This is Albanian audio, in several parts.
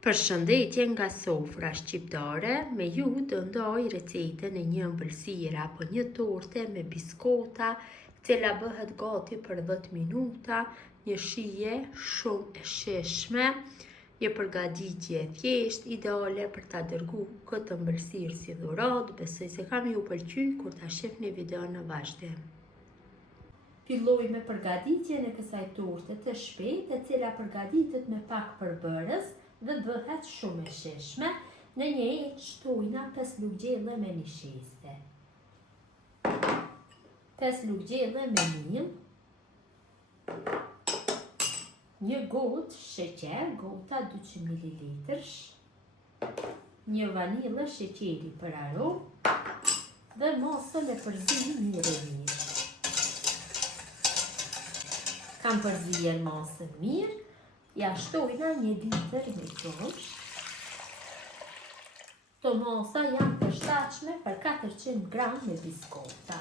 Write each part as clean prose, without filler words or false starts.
Përshëndetje nga sofra shqiptare, me ju të ndoj recetën e një ëmbëlsire apo një torte me biskota, cila bëhet gati për 10 minuta, një shije shumë e shishme, një përgatitje thjesht ideale për ta dërgu këtë ëmbëlsirë si dhuratë. Besoj se kam ju pëlqy kur ta shihni videon në vazhdim. Filloj me përgatitjen e kësaj torte të shpejtë, e cila përgatitet me pak përbërës dhe bëhet shumë e shishme. Në një etë shtojna 5 lugë gjelle me një sheste, 5 lugë gjelle me miell, një gotë sheqer, gota 200 ml, një vanilë sheqeri për aromë dhe mosën e përzim mirë e mirë. Kam përzier mosën mirë, ja shtojna 1 litër me çosh. Këto mosa janë përshtatshme për 400 gram me biskota.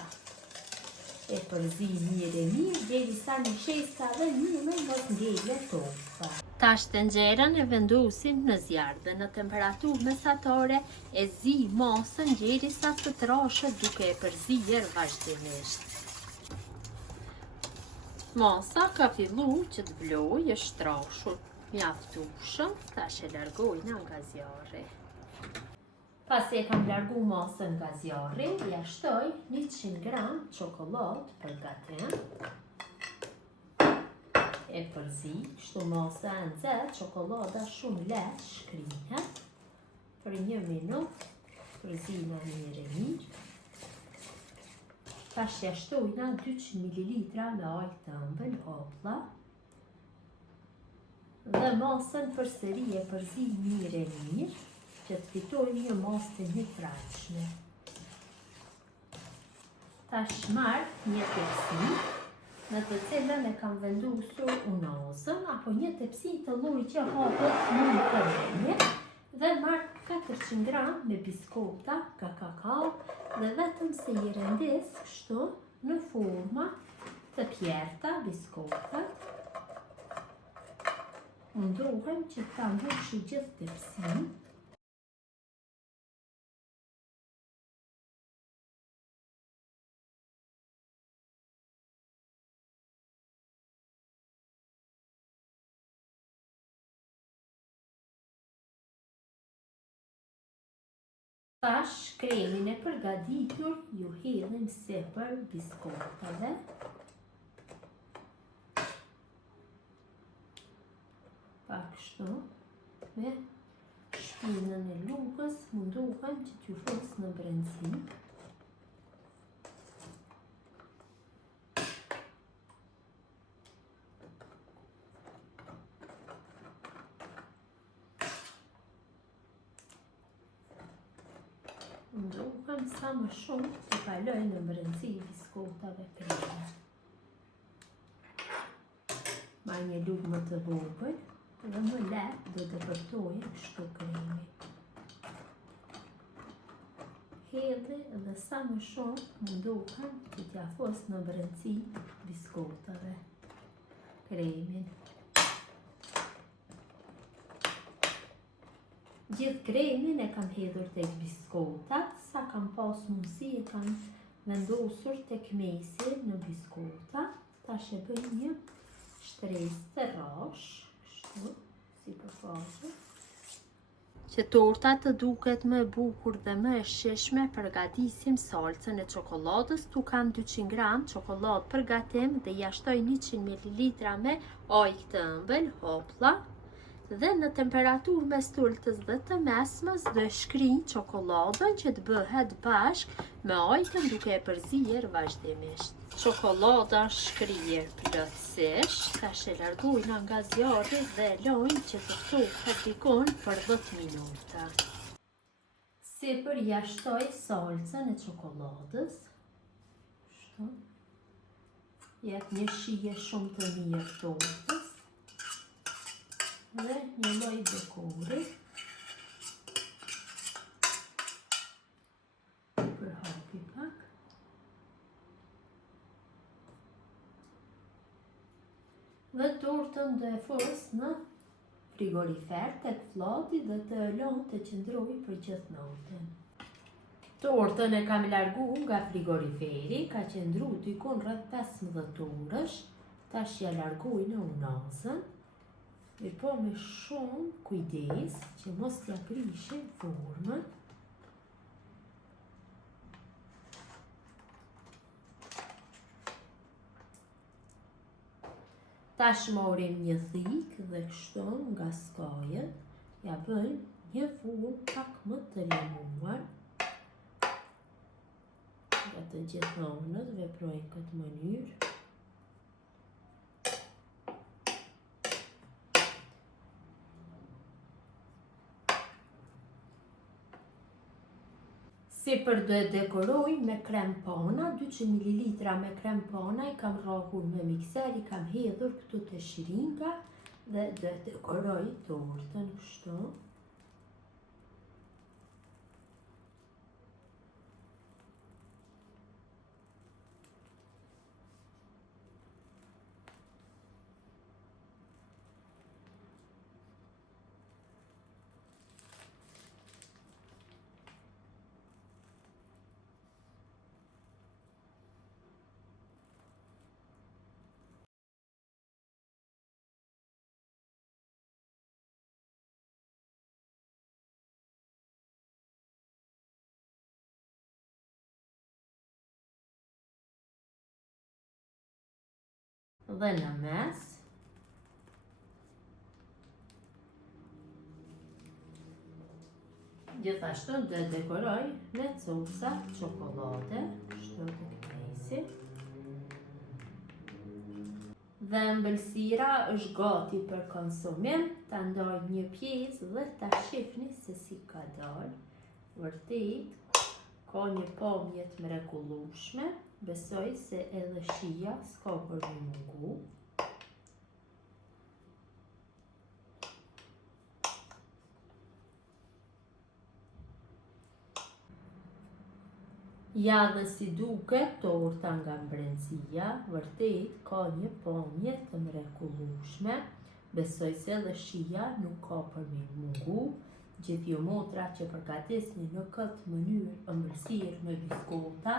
E përzim mirë e mirë derisa në shesta dhe mielli mos ngele topë. Tash tenxherën e vendosim në zjarr dhe në temperaturë mesatare e zi mosën derisa të trashet duke e përzier vazhdimisht. Mosa ka fillu që të vloj, është trashur mjaftueshëm, tash e largojna nga zjarri. Pasi e kam largu mosën nga zjarri, ja shtoj 100 gram çokoladë për gatim. E përzi, kështu mosa e nxehtë, çokolada shumë lehtë shkrihet. Për 1 minutë përzina mirë e mirë. Tash ja shtojna 200 ml me ujë të ëmbël, hopla. Dhe mosën përsëri e përzi mirë e mirë, që të fitojmë një mosë të njëtrajtshme. Tash marr një tepsi, në të cilën e kam vendosur unazën, apo një tepsi të llojit që hapet në terrenje, dhe marr 400 gram me biskota ka kakao dhe vetëm se i rendis kështu në forma të pjerta biskotat. Mundohem që ta mbushi gjithë tepsin. Tash kremin e përgatitur ju hedhim sipër biskotave. Pak kështu, me shpinën e lugës, mundohem që t'ju fus në brendësi. Mundohem sa më shumë të kaloj në brendësi biskotave kreme. Marr një lugë më të vogël dhe më lehtë do të përtojë kështu kremi. Hedhi dhe sa më shumë mundohem që t'ja fus në brendësi biskotave kremin. Gjithë kremin e kam hedhur tek biskotat, sa kam pas mundësi e kam vendosur tek mesi në biskota. Tash e bëj një shtresë të rrash, kështu, si përfaqe. Që torta të duket më e bukur dhe më e shishme, përgatisim salcën e çokoladës. Tu kam 200 gram çokoladë për gatim dhe ja shtoj 100 ml me ujë të ëmbël, hopla. Dhe në temperaturë mes tultës dhe të mesmes do e shkrinj çokoladën që të bëhet bashkë me ujin duke e përzier vazhdimisht. Çokolada shkrihet plotësisht, tash e largojna nga zjarri dhe e lojmë që të ftohet dikon për 10 minuta. Sipër ja shtoj salcën e çokoladës. Kështu. Jep një shije shumë të mirë tortës. Dhe një lloj dekori për hapi pak. Dhe tortën do e fus në frigorifer tek floti dhe të lënë të qëndrojë për gjithë natën. Tortën e kam largu nga frigoriferi, ka qëndru dikon rreth 15 orësh, tash ja largoj në unazën, mirë po me shumë kujdes që mos t'ja prishin formën. Tash morim një thikë dhe kështu nga skajet, ja bëjmë një formë pak më të lemuar. Nga të gjithë anët veprojnë këtë mënyrë. Sipër do e dekoroj me krem pana, 200 ml me krem pana i kam rrahur me mikser, i kam hedhur këtu te shiringa dhe do e dekoroj tortën kështu. Dhe në mes gjithashtu do e dekoroj me coca çokolade, kështu të kënaqësi. Dhe ëmbëlsira është gati për konsumim, ta ndaj një pjesë dhe ta shihni se si ka dalë. Vërtet ka një pamje të mrekullueshme. Besoj se edhe shija s'ka për me mungu. Ja dhe si duket torta nga brendësia, vërtet ka një pamje të mrekullueshme. Besoj se edhe shija nuk ka për me mungu. Gjithë ju motra që përgatisni në këtë mënyrë ëmbëlsirë me biskota,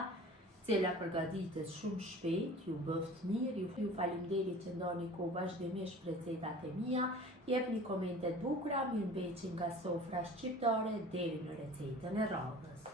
cila përgatitet shumë shpejt, ju bëft mirë, ju faleminderit që ndani kohë vazhdimisht për recetat e mia, jepni komente të bukura, mirëmbëjtje nga sofra shqiptare deri në recetën e radhës.